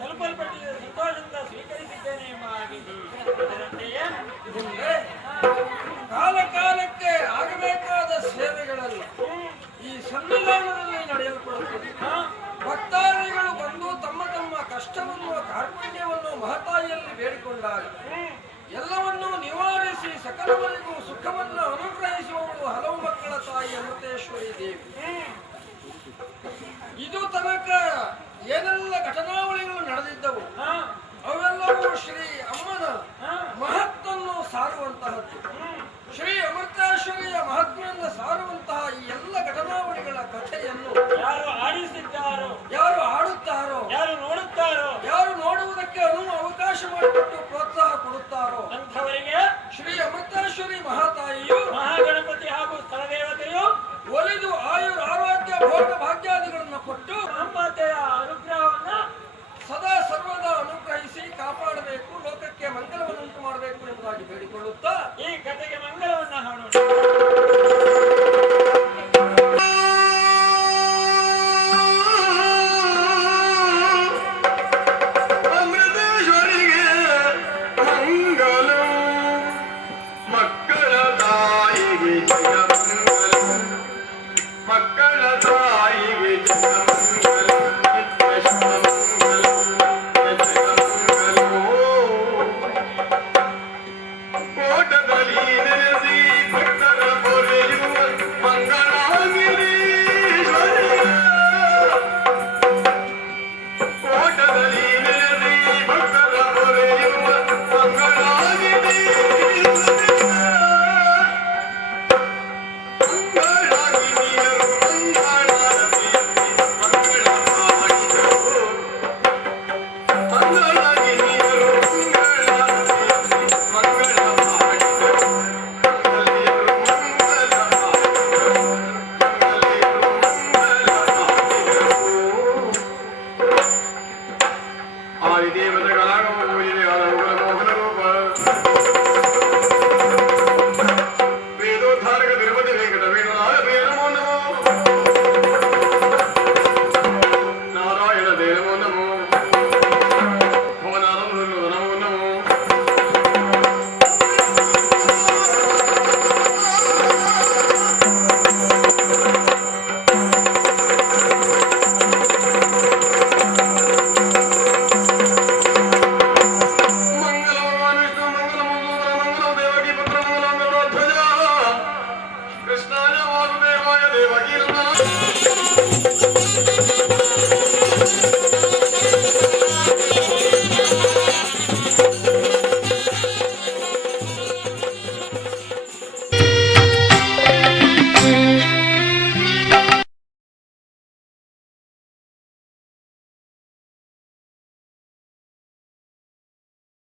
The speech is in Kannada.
ತಲುಪಲ್ಪಟ್ಟಿದೆ ಸಂತೋಷದಿಂದ ಸ್ವೀಕರಿಸಿದ್ದೇನೆ ಎಂಬ ಹಾಗೆ ಅದರಂತೆಯೇ ಕಾಲ ಕಾಲಕ್ಕೆ ಆಗಬೇಕಾದ ಸೇವೆಗಳೆಲ್ಲ ಈ ಸಂವಿಧಾನದಲ್ಲಿ ನಡೆಯಲ್ಪಡುತ್ತದೆ. ಭಕ್ತಾದಿಗಳು ಬಂದು ತಮ್ಮ ತಮ್ಮ ಕಷ್ಟವನ್ನು, ಕಾರ್ಪಣ್ಯವನ್ನು ಮಹತಾಯಿಯಲ್ಲಿ ಬೇಡಿಕೊಂಡಾಗ ಎಲ್ಲವನ್ನೂ ನಿವಾರಿಸಿ ಸಕಲವರಿಗೂ ಸುಖವನ್ನು ಅನುಗ್ರಹಿಸುವವಳು ಹಲವು ಮಕ್ಕಳ ತಾಯಿ ಅಮೃತೇಶ್ವರಿ ದೇವಿ. ಏನೆಲ್ಲ ಘಟನಾವಳಿಗಳು ನಡೆದಿದ್ದವು ಅವೆಲ್ಲವೂ ಶ್ರೀ ಅಮ್ಮನ ಮಹತ್ತನ್ನು ಸಾರುವಂತಹದ್ದು. ಶ್ರೀ ಅಮೃತಾಶ್ವರಿಯ ಮಹಾತ್ಮೆಯನ್ನು ಸಾರುವಂತಹ ಈ ಎಲ್ಲ ಘಟನಾವಳಿಗಳ ಕಥೆಯನ್ನು ಯಾರು ಆಡಿಸಿದ್ದಾರೋ ಯಾರು ಆಡುತ್ತಾರೋ ಯಾರು ನೋಡುತ್ತಾರೋ ಯಾರು ನೋಡುವುದಕ್ಕೆ ಅನು ಅವಕಾಶ ಮಾಡಿಕೊಟ್ಟು ಪ್ರೋತ್ಸಾಹ ಕೊಡುತ್ತಾರೋ ಅಂಥವರಿಗೆ ಶ್ರೀ ಅಮೃತಾಶ್ವರಿ ಮಹಾತಾಯಿಯು ಮಹಾಗಣಪತಿ ಹಾಗೂ ಸ್ಥಳದೇವತೆಯು ಒಲಿದು ಆಯುರ್ ಆರೋಗ್ಯ ಭೋಗ ಮಾಡಬೇಕು ಲೋಕಕ್ಕೆ ಮಂಗಲವನ್ನುಂಟು ಮಾಡಬೇಕು ಎಂಬುದಾಗಿ ಬೇಡಿಕೊಳ್ಳುತ್ತಾ ಈ ಕಥೆಗೆ ಮಂಗಲವನ್ನ ಹಾಡೋಣ. ಮಕ್ಕಳ ತಾಯಿಗೆ ಮಕ್ಕಳ ತಾಯಿಗೆ